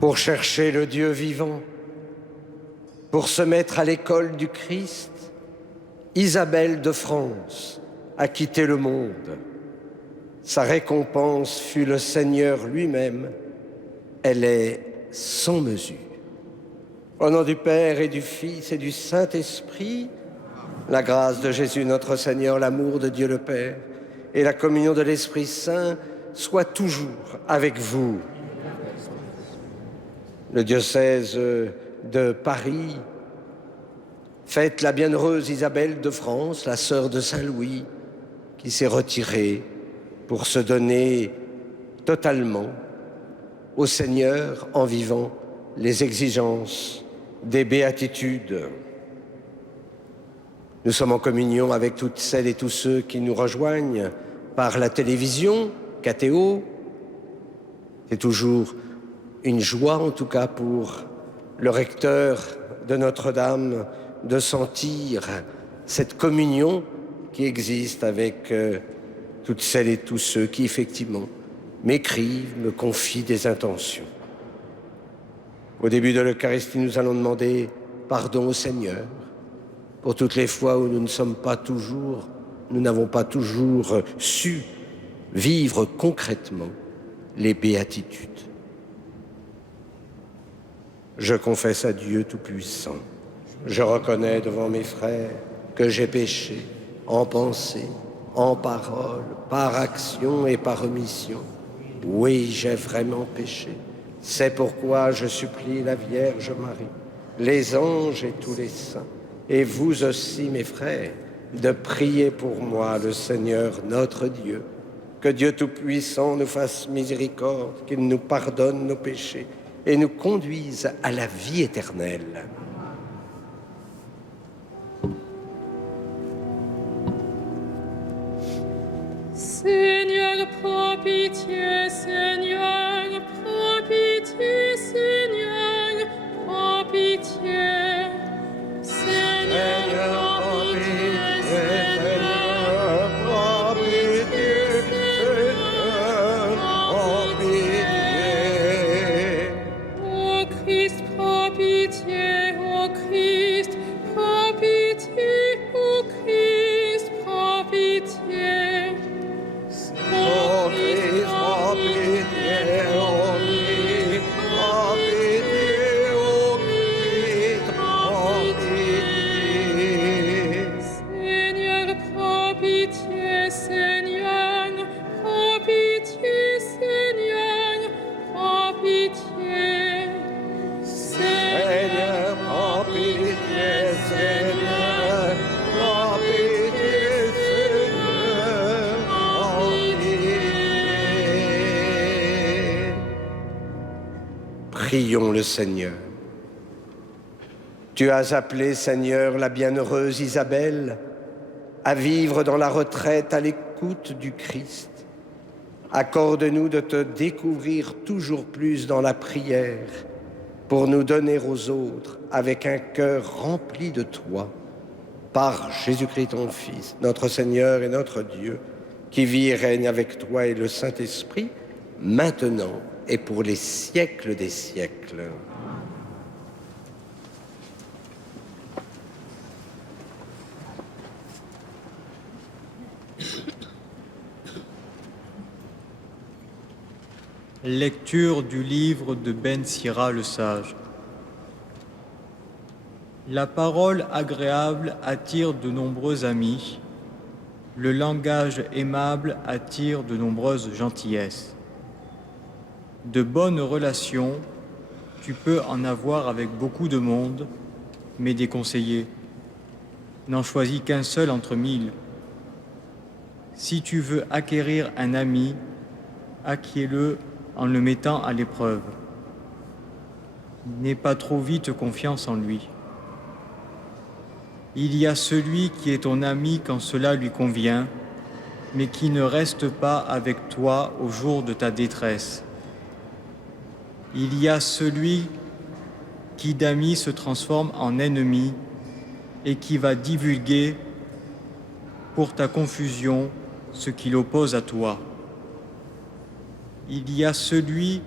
pour chercher le Dieu vivant, pour se mettre à l'école du Christ, Isabelle de France a quitté le monde. Sa récompense fut le Seigneur lui-même. Elle est sans mesure. Au nom du Père et du Fils et du Saint-Esprit, la grâce de Jésus notre Seigneur, l'amour de Dieu le Père et la communion de l'Esprit Saint soient toujours avec vous. Le diocèse de Paris fête la bienheureuse Isabelle de France, la sœur de Saint-Louis, qui s'est retirée pour se donner totalement au Seigneur en vivant les exigences des béatitudes. Nous sommes en communion avec toutes celles et tous ceux qui nous rejoignent par la télévision, KTO. C'est toujours une joie, en tout cas pour le recteur de Notre-Dame, de sentir cette communion qui existe avec toutes celles et tous ceux qui, effectivement, m'écrivent, me confient des intentions. Au début de l'Eucharistie, nous allons demander pardon au Seigneur pour toutes les fois où nous n'avons pas toujours su vivre concrètement les béatitudes. Je confesse à Dieu Tout-Puissant. Je reconnais devant mes frères que j'ai péché en pensée, en parole, par action et par omission. Oui, j'ai vraiment péché. C'est pourquoi je supplie la Vierge Marie, les anges et tous les saints, et vous aussi, mes frères, de prier pour moi le Seigneur notre Dieu. Que Dieu Tout-Puissant nous fasse miséricorde, qu'il nous pardonne nos péchés et nous conduise à la vie éternelle. Seigneur, prends pitié, Seigneur, prends pitié, Seigneur, prends pitié. Seigneur, prends pitié, Seigneur, prends pitié, Seigneur, prends pitié. Ô Christ, prends pitié, ô Christ, prends pitié, ô Christ, prends pitié. Oh Christ, prends pitié, oh Christ, prends pitié, oh Christ, prends pitié. Seigneur, prends pitié, Seigneur, prends pitié, Seigneur, prends pitié. Seigneur, prends pitié, Seigneur, prends pitié, Seigneur, prends pitié. Prions le Seigneur. Tu as appelé, Seigneur, la bienheureuse Isabelle à vivre dans la retraite à l'écoute du Christ. Accorde-nous de te découvrir toujours plus dans la prière pour nous donner aux autres avec un cœur rempli de toi, par Jésus-Christ ton Fils, notre Seigneur et notre Dieu, qui vit et règne avec toi et le Saint-Esprit, maintenant et pour les siècles des siècles. Lecture du livre de Ben Sira le Sage. La parole agréable attire de nombreux amis. Le langage aimable attire de nombreuses gentillesses. De bonnes relations, tu peux en avoir avec beaucoup de monde, mais des conseillers. N'en choisis qu'un seul entre 1000. Si tu veux acquérir un ami, acquiers-le en le mettant à l'épreuve. N'aie pas trop vite confiance en lui. Il y a celui qui est ton ami quand cela lui convient, mais qui ne reste pas avec toi au jour de ta détresse. Il y a celui qui d'ami se transforme en ennemi et qui va divulguer pour ta confusion ce qui l'oppose à toi. Il y a celui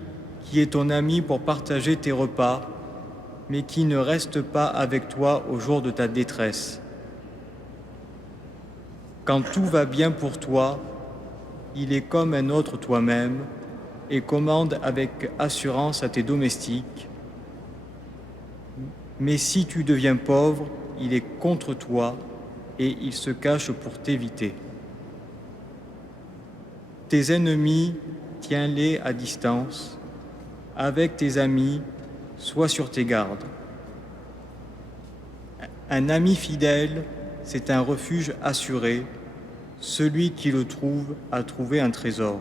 qui est ton ami pour partager tes repas, mais qui ne reste pas avec toi au jour de ta détresse. Quand tout va bien pour toi, il est comme un autre toi-même et commande avec assurance à tes domestiques. Mais si tu deviens pauvre, il est contre toi et il se cache pour t'éviter. Tes ennemis, tiens-les à distance. Avec tes amis, sois sur tes gardes. Un ami fidèle, c'est un refuge assuré. Celui qui le trouve a trouvé un trésor.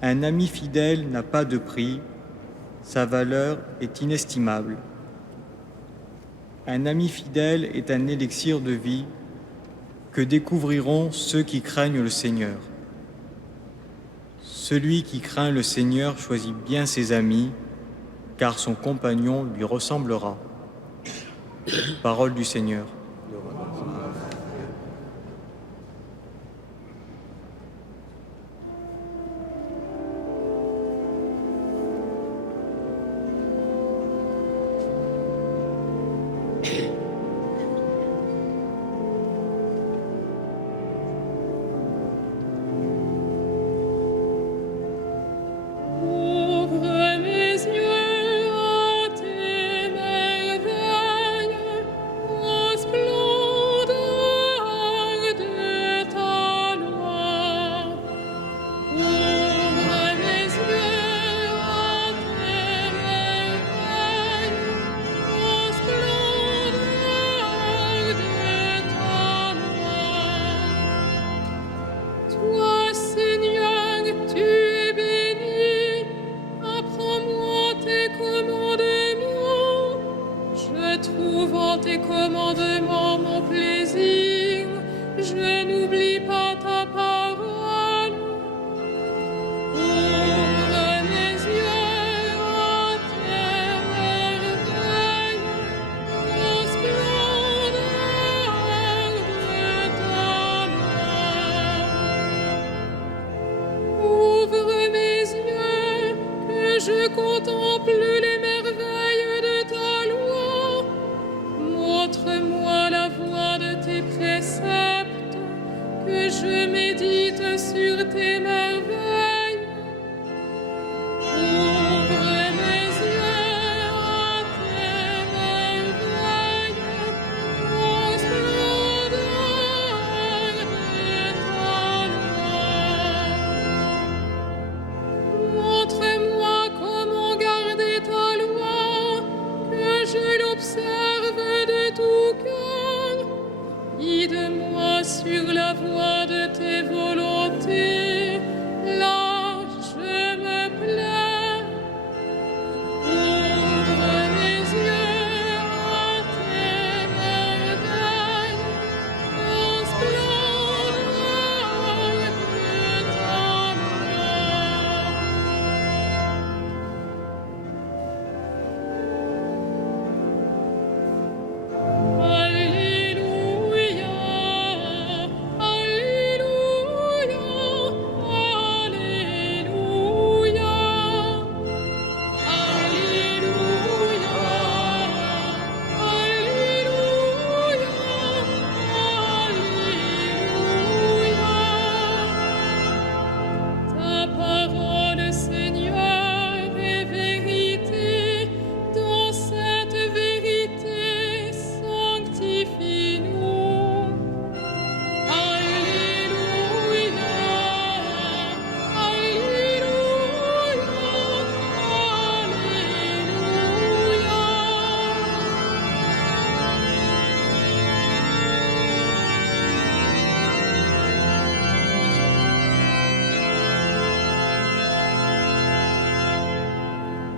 Un ami fidèle n'a pas de prix, sa valeur est inestimable. Un ami fidèle est un élixir de vie que découvriront ceux qui craignent le Seigneur. Celui qui craint le Seigneur choisit bien ses amis, car son compagnon lui ressemblera. Parole du Seigneur.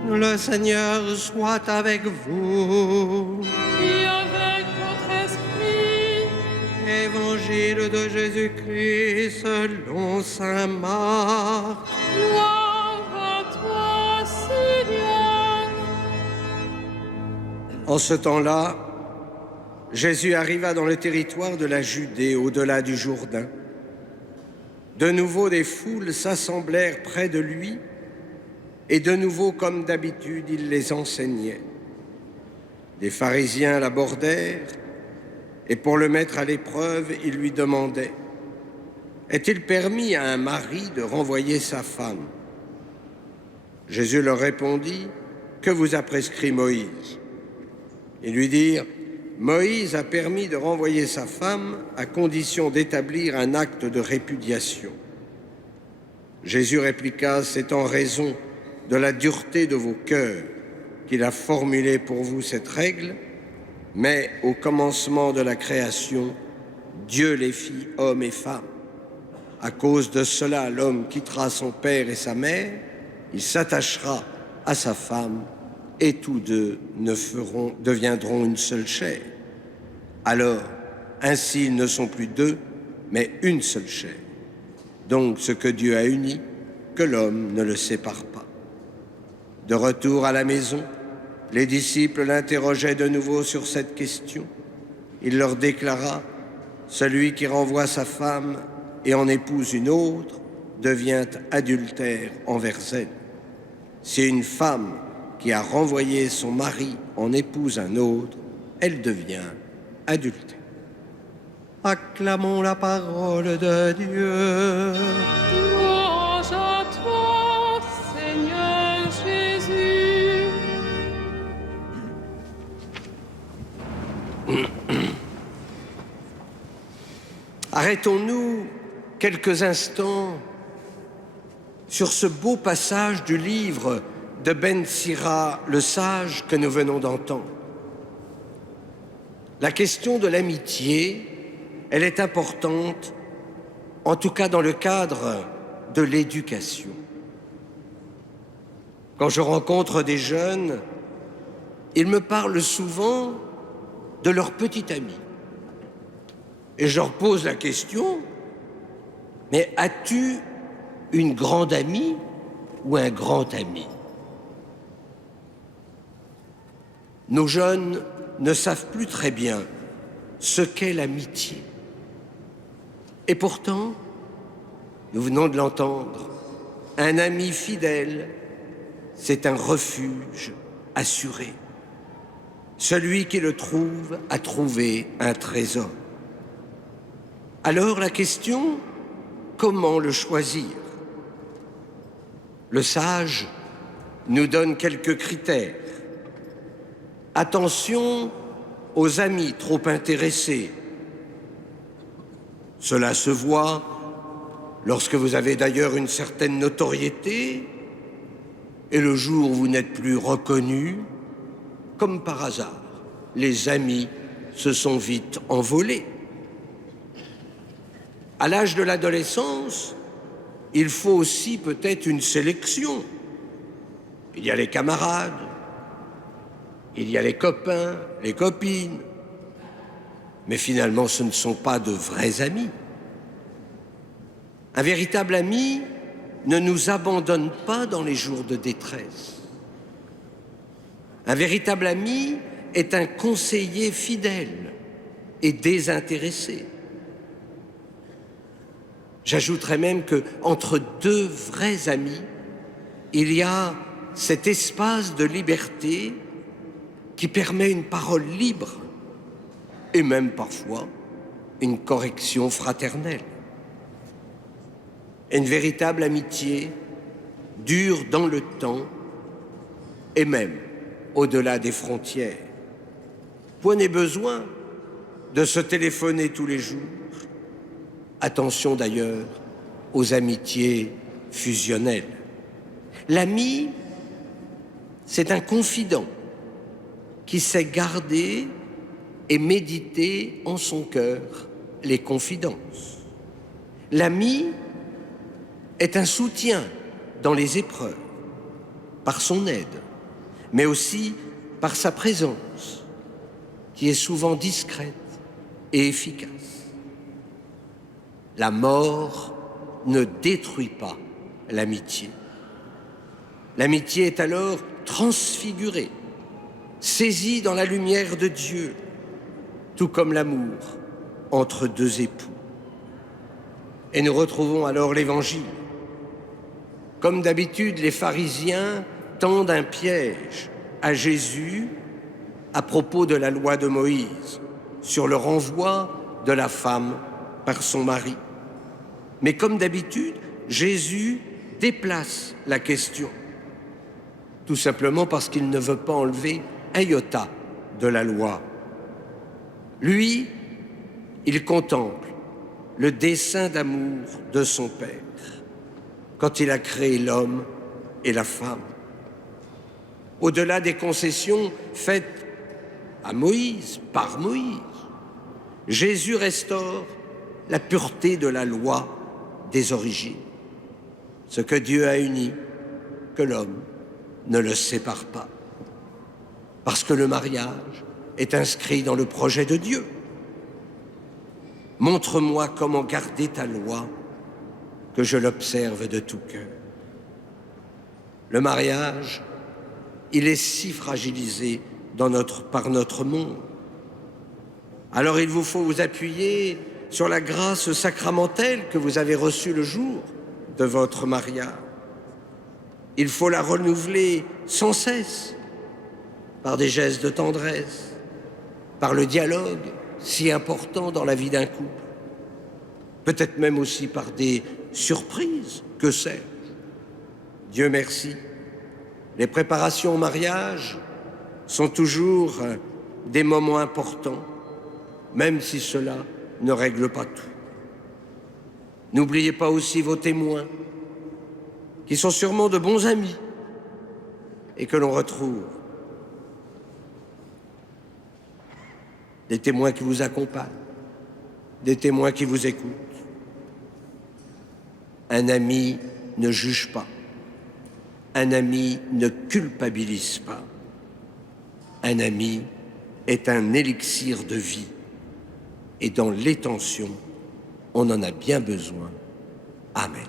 Le Seigneur soit avec vous. Et avec votre esprit. Évangile de Jésus-Christ selon saint Marc. Gloire à toi, Seigneur. En ce temps-là, Jésus arriva dans le territoire de la Judée, au-delà du Jourdain. De nouveau, des foules s'assemblèrent près de lui, Et de nouveau, comme d'habitude, il les enseignait. Des pharisiens l'abordèrent, et pour le mettre à l'épreuve, ils lui demandaient « Est-il permis à un mari de renvoyer sa femme ?» Jésus leur répondit « Que vous a prescrit Moïse ?» Ils lui dirent « Moïse a permis de renvoyer sa femme à condition d'établir un acte de répudiation. » Jésus répliqua « C'est en raison de la dureté de vos cœurs qu'il a formulé pour vous cette règle, mais au commencement de la création, Dieu les fit hommes et femmes. À cause de cela, l'homme quittera son père et sa mère, il s'attachera à sa femme, et tous deux deviendront une seule chair. Alors, ainsi ils ne sont plus deux, mais une seule chair. Donc ce que Dieu a uni, que l'homme ne le sépare pas. De retour à la maison, les disciples l'interrogeaient de nouveau sur cette question. Il leur déclara « Celui qui renvoie sa femme et en épouse une autre devient adultère envers elle. Si une femme qui a renvoyé son mari en épouse un autre, elle devient adultère. » Acclamons la parole de Dieu. Louange à toi, Seigneur Jésus. Arrêtons-nous quelques instants sur ce beau passage du livre de Ben Sira, le sage, que nous venons d'entendre. La question de l'amitié, elle est importante, en tout cas dans le cadre de l'éducation. Quand je rencontre des jeunes, ils me parlent souvent de leur petit ami. Et je leur pose la question, mais as-tu une grande amie ou un grand ami? Nos jeunes ne savent plus très bien ce qu'est l'amitié. Et pourtant, nous venons de l'entendre, un ami fidèle, c'est un refuge assuré. Celui qui le trouve a trouvé un trésor. Alors la question, comment le choisir? Le sage nous donne quelques critères. Attention aux amis trop intéressés. Cela se voit lorsque vous avez d'ailleurs une certaine notoriété et le jour où vous n'êtes plus reconnu, comme par hasard, les amis se sont vite envolés. À l'âge de l'adolescence, il faut aussi peut-être une sélection. Il y a les camarades, il y a les copains, les copines, mais finalement ce ne sont pas de vrais amis. Un véritable ami ne nous abandonne pas dans les jours de détresse. Un véritable ami est un conseiller fidèle et désintéressé. J'ajouterais même qu'entre deux vrais amis, il y a cet espace de liberté qui permet une parole libre et même parfois une correction fraternelle. Une véritable amitié dure dans le temps et même au-delà des frontières. Point n'est besoin de se téléphoner tous les jours. Attention d'ailleurs aux amitiés fusionnelles. L'ami, c'est un confident qui sait garder et méditer en son cœur les confidences. L'ami est un soutien dans les épreuves, par son aide, mais aussi par sa présence, qui est souvent discrète et efficace. La mort ne détruit pas l'amitié. L'amitié est alors transfigurée, saisie dans la lumière de Dieu, tout comme l'amour entre deux époux. Et nous retrouvons alors l'Évangile. Comme d'habitude, les pharisiens tendent un piège à Jésus à propos de la loi de Moïse, sur le renvoi de la femme par son mari. Mais comme d'habitude, Jésus déplace la question, tout simplement parce qu'il ne veut pas enlever un iota de la loi. Lui, il contemple le dessein d'amour de son Père quand il a créé l'homme et la femme. Au-delà des concessions faites à Moïse, par Moïse, Jésus restaure la pureté de la loi des origines. Ce que Dieu a uni, que l'homme ne le sépare pas. Parce que le mariage est inscrit dans le projet de Dieu. Montre-moi comment garder ta loi, que je l'observe de tout cœur. Le mariage, il est si fragilisé par notre monde. Alors il vous faut vous appuyer sur la grâce sacramentelle que vous avez reçue le jour de votre mariage. Il faut la renouveler sans cesse par des gestes de tendresse, par le dialogue si important dans la vie d'un couple, peut-être même aussi par des surprises, que sais-je. Dieu merci, les préparations au mariage sont toujours des moments importants, même si cela ne règle pas tout. N'oubliez pas aussi vos témoins, qui sont sûrement de bons amis et que l'on retrouve. Des témoins qui vous accompagnent, des témoins qui vous écoutent. Un ami ne juge pas, un ami ne culpabilise pas. Un ami est un élixir de vie et dans les tensions, on en a bien besoin. Amen.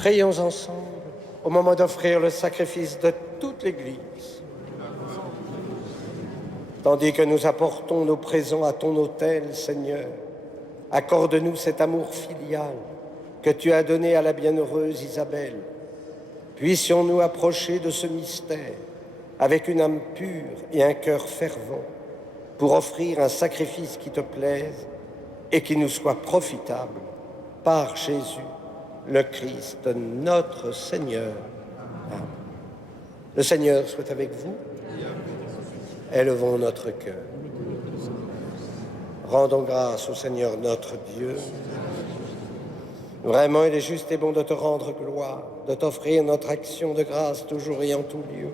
Prions ensemble au moment d'offrir le sacrifice de toute l'Église. Tandis que nous apportons nos présents à ton autel, Seigneur, accorde-nous cet amour filial que tu as donné à la bienheureuse Isabelle. Puissions-nous approcher de ce mystère avec une âme pure et un cœur fervent pour offrir un sacrifice qui te plaise et qui nous soit profitable par Jésus, le Christ, notre Seigneur. Amen. Le Seigneur soit avec vous. Élevons notre cœur. Rendons grâce au Seigneur notre Dieu. Vraiment, il est juste et bon de te rendre gloire, de t'offrir notre action de grâce toujours et en tout lieu.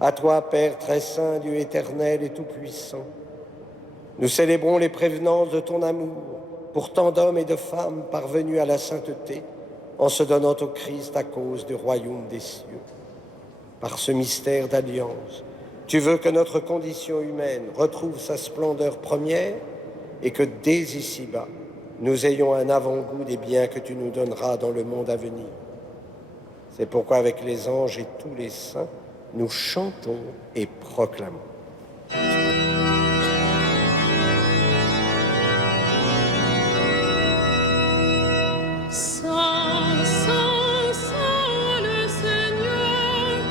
À toi, Père très saint, Dieu éternel et tout-puissant, nous célébrons les prévenances de ton amour pour tant d'hommes et de femmes parvenus à la sainteté en se donnant au Christ à cause du royaume des cieux. Par ce mystère d'alliance, tu veux que notre condition humaine retrouve sa splendeur première et que dès ici-bas, nous ayons un avant-goût des biens que tu nous donneras dans le monde à venir. C'est pourquoi avec les anges et tous les saints, nous chantons et proclamons. Saint, Saint, Saint, le Seigneur,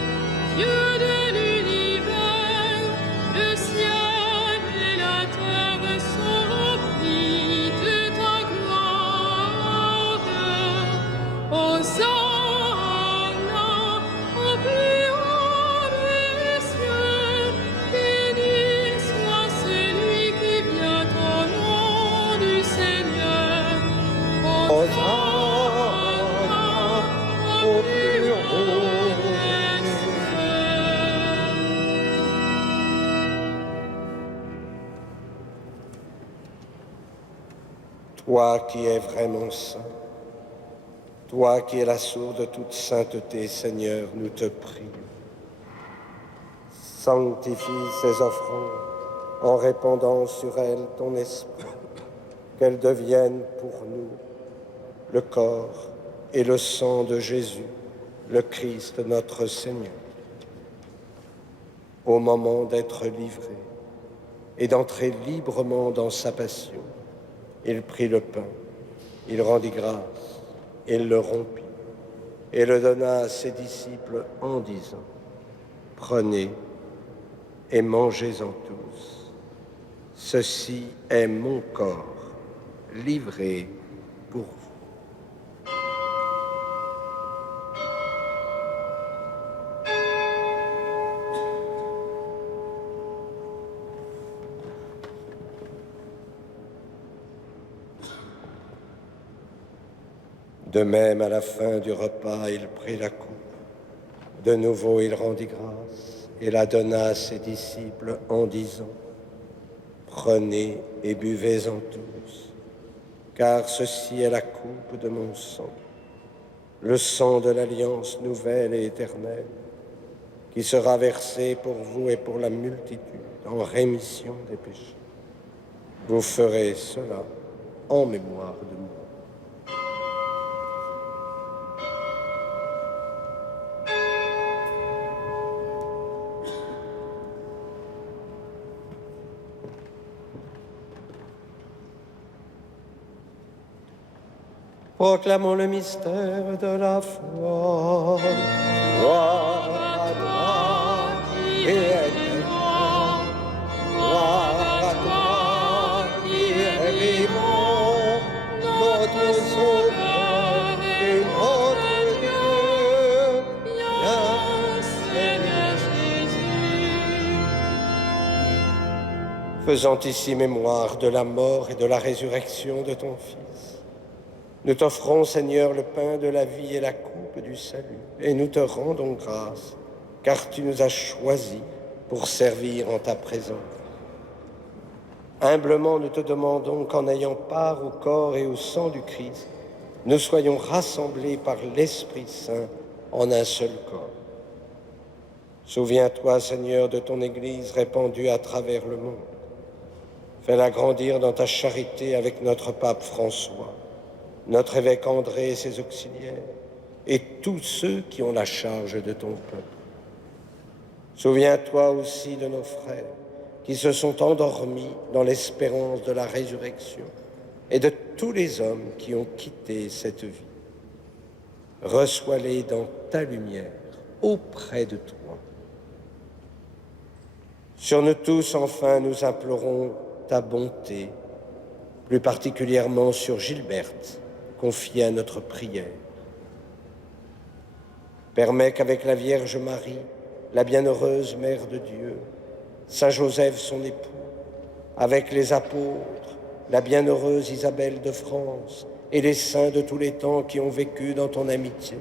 Dieu de l'univers, le ciel et la terre sont remplis de ta gloire. Hosanna au plus haut des cieux, béni soit celui qui vient au nom du Seigneur. Hosanna. Toi qui es vraiment saint, toi qui es la source de toute sainteté, Seigneur, nous te prions. Sanctifie ces offrandes en répandant sur elles ton esprit, qu'elles deviennent pour nous le corps et le sang de Jésus, le Christ notre Seigneur. Au moment d'être livré et d'entrer librement dans sa passion, il prit le pain, il rendit grâce, il le rompit et le donna à ses disciples en disant : Prenez et mangez-en tous. Ceci est mon corps livré pour vous. De même, à la fin du repas, il prit la coupe. De nouveau, il rendit grâce et la donna à ses disciples en disant : Prenez et buvez-en tous, car ceci est la coupe de mon sang, le sang de l'alliance nouvelle et éternelle, qui sera versé pour vous et pour la multitude en rémission des péchés. Vous ferez cela en mémoire de moi. Proclamons le mystère de la foi. Gloire à toi qui es vivant. Gloire à toi qui es vivant. Notre Sauveur et notre Dieu. Viens, Seigneur Jésus. Faisant ici mémoire de la mort et de la résurrection de ton Fils, nous t'offrons, Seigneur, le pain de la vie et la coupe du salut, et nous te rendons grâce, car tu nous as choisis pour servir en ta présence. Humblement, nous te demandons qu'en ayant part au corps et au sang du Christ, nous soyons rassemblés par l'Esprit Saint en un seul corps. Souviens-toi, Seigneur, de ton Église répandue à travers le monde. Fais-la grandir dans ta charité avec notre pape François, notre évêque André et ses auxiliaires, et tous ceux qui ont la charge de ton peuple. Souviens-toi aussi de nos frères qui se sont endormis dans l'espérance de la résurrection et de tous les hommes qui ont quitté cette vie. Reçois-les dans ta lumière, auprès de toi. Sur nous tous, enfin, nous implorons ta bonté, plus particulièrement sur Gilberte, confiée à notre prière. Permets qu'avec la Vierge Marie, la bienheureuse Mère de Dieu, Saint Joseph son époux, avec les apôtres, la bienheureuse Isabelle de France et les saints de tous les temps qui ont vécu dans ton amitié,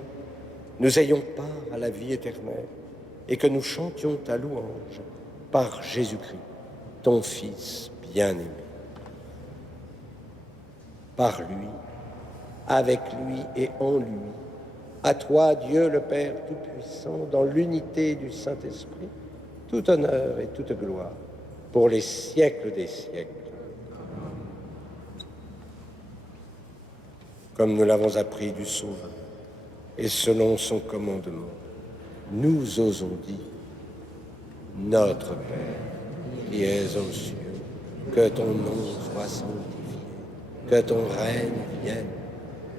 nous ayons part à la vie éternelle et que nous chantions ta louange par Jésus-Christ, ton Fils bien-aimé. Par lui, avec lui et en lui, à toi, Dieu le Père Tout-Puissant, dans l'unité du Saint-Esprit, tout honneur et toute gloire, pour les siècles des siècles. Comme nous l'avons appris du Sauveur, et selon son commandement, nous osons dire, Notre Père, qui es aux cieux, que ton nom soit sanctifié, que ton règne vienne,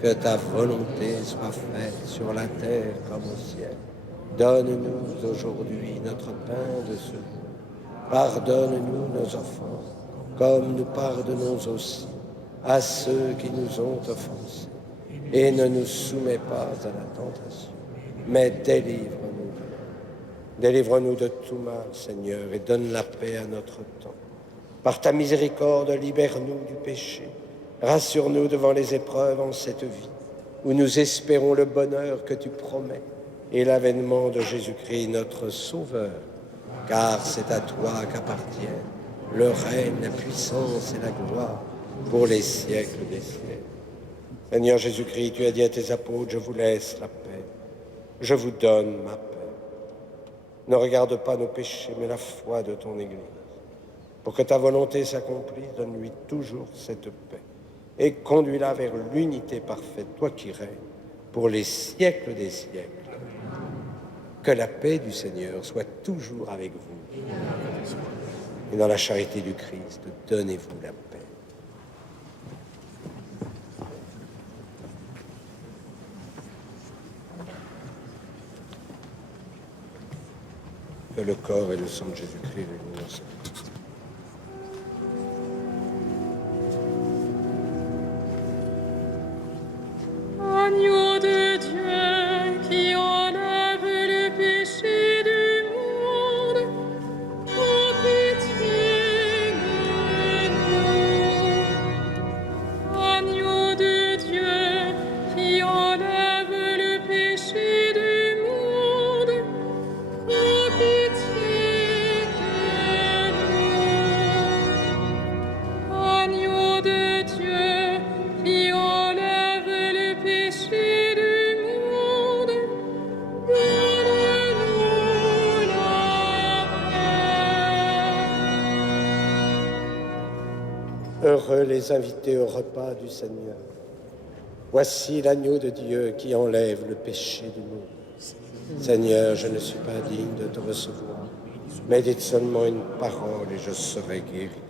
que ta volonté soit faite sur la terre comme au ciel. Donne-nous aujourd'hui notre pain de ce jour. Pardonne-nous nos offenses, comme nous pardonnons aussi à ceux qui nous ont offensés. Et ne nous soumets pas à la tentation, mais délivre-nous. Délivre-nous de tout mal, Seigneur, et donne la paix à notre temps. Par ta miséricorde, libère-nous du péché. Rassure-nous devant les épreuves en cette vie, où nous espérons le bonheur que tu promets et l'avènement de Jésus-Christ, notre Sauveur. Car c'est à toi qu'appartiennent le règne, la puissance et la gloire pour les siècles des siècles. Seigneur Jésus-Christ, tu as dit à tes apôtres, je vous laisse la paix, je vous donne ma paix. Ne regarde pas nos péchés, mais la foi de ton Église. Pour que ta volonté s'accomplisse, donne-lui toujours cette paix et conduis-la vers l'unité parfaite, toi qui règnes pour les siècles des siècles. Que la paix du Seigneur soit toujours avec vous. Et dans la charité du Christ, donnez-vous la paix. Que le corps et le sang de Jésus-Christ les nous ensemble. Agneau de Dieu qui enlève le péché du monde, aie pitié de nous. Agneau de Dieu qui enlève le péché du monde, aie pitié de nous. Agneau de Dieu qui enlève le péché du monde, donne-nous la paix. Heureux les invités au repas du Seigneur. Voici l'agneau de Dieu qui enlève le péché du monde. Seigneur, je ne suis pas digne de te recevoir, mais dites seulement une parole et je serai guéri.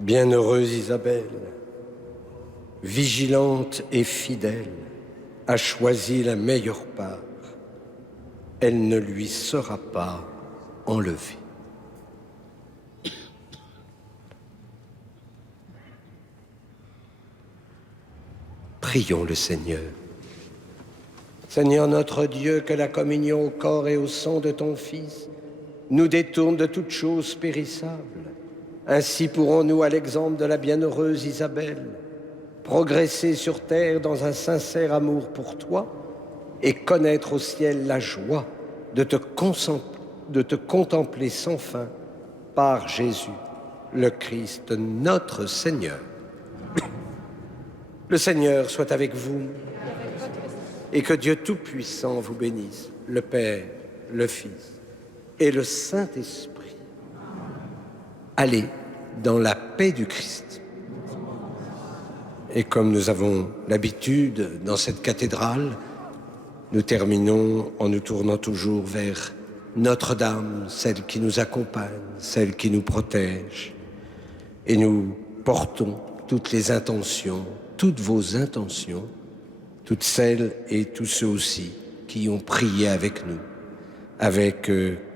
Bienheureuse Isabelle, vigilante et fidèle, a choisi la meilleure part. Elle ne lui sera pas enlevée. Prions le Seigneur. Seigneur notre Dieu, que la communion au corps et au sang de ton Fils nous détourne de toute chose périssable. Ainsi pourrons-nous, à l'exemple de la bienheureuse Isabelle, progresser sur terre dans un sincère amour pour toi et connaître au ciel la joie de te contempler sans fin par Jésus, le Christ, notre Seigneur. Le Seigneur soit avec vous et que Dieu Tout-Puissant vous bénisse, le Père, le Fils et le Saint-Esprit. Allez dans la paix du Christ. Et comme nous avons l'habitude dans cette cathédrale, nous terminons en nous tournant toujours vers Notre-Dame, celle qui nous accompagne, celle qui nous protège. Et nous portons toutes les intentions, toutes vos intentions, toutes celles et tous ceux aussi qui ont prié avec nous, avec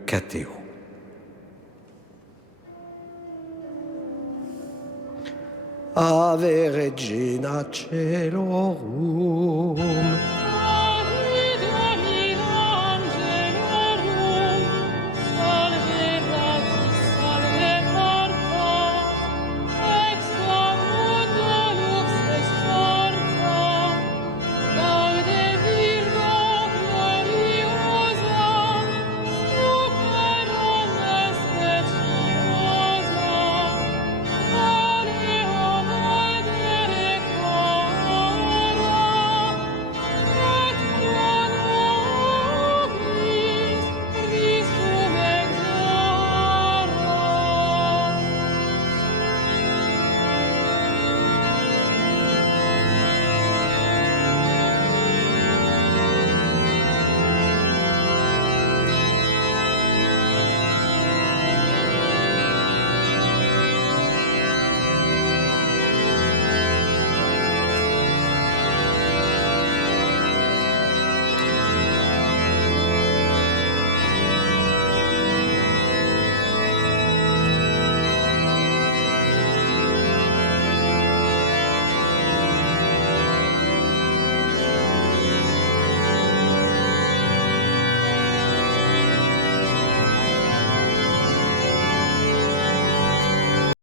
Catéo. Ave Regina Caelorum,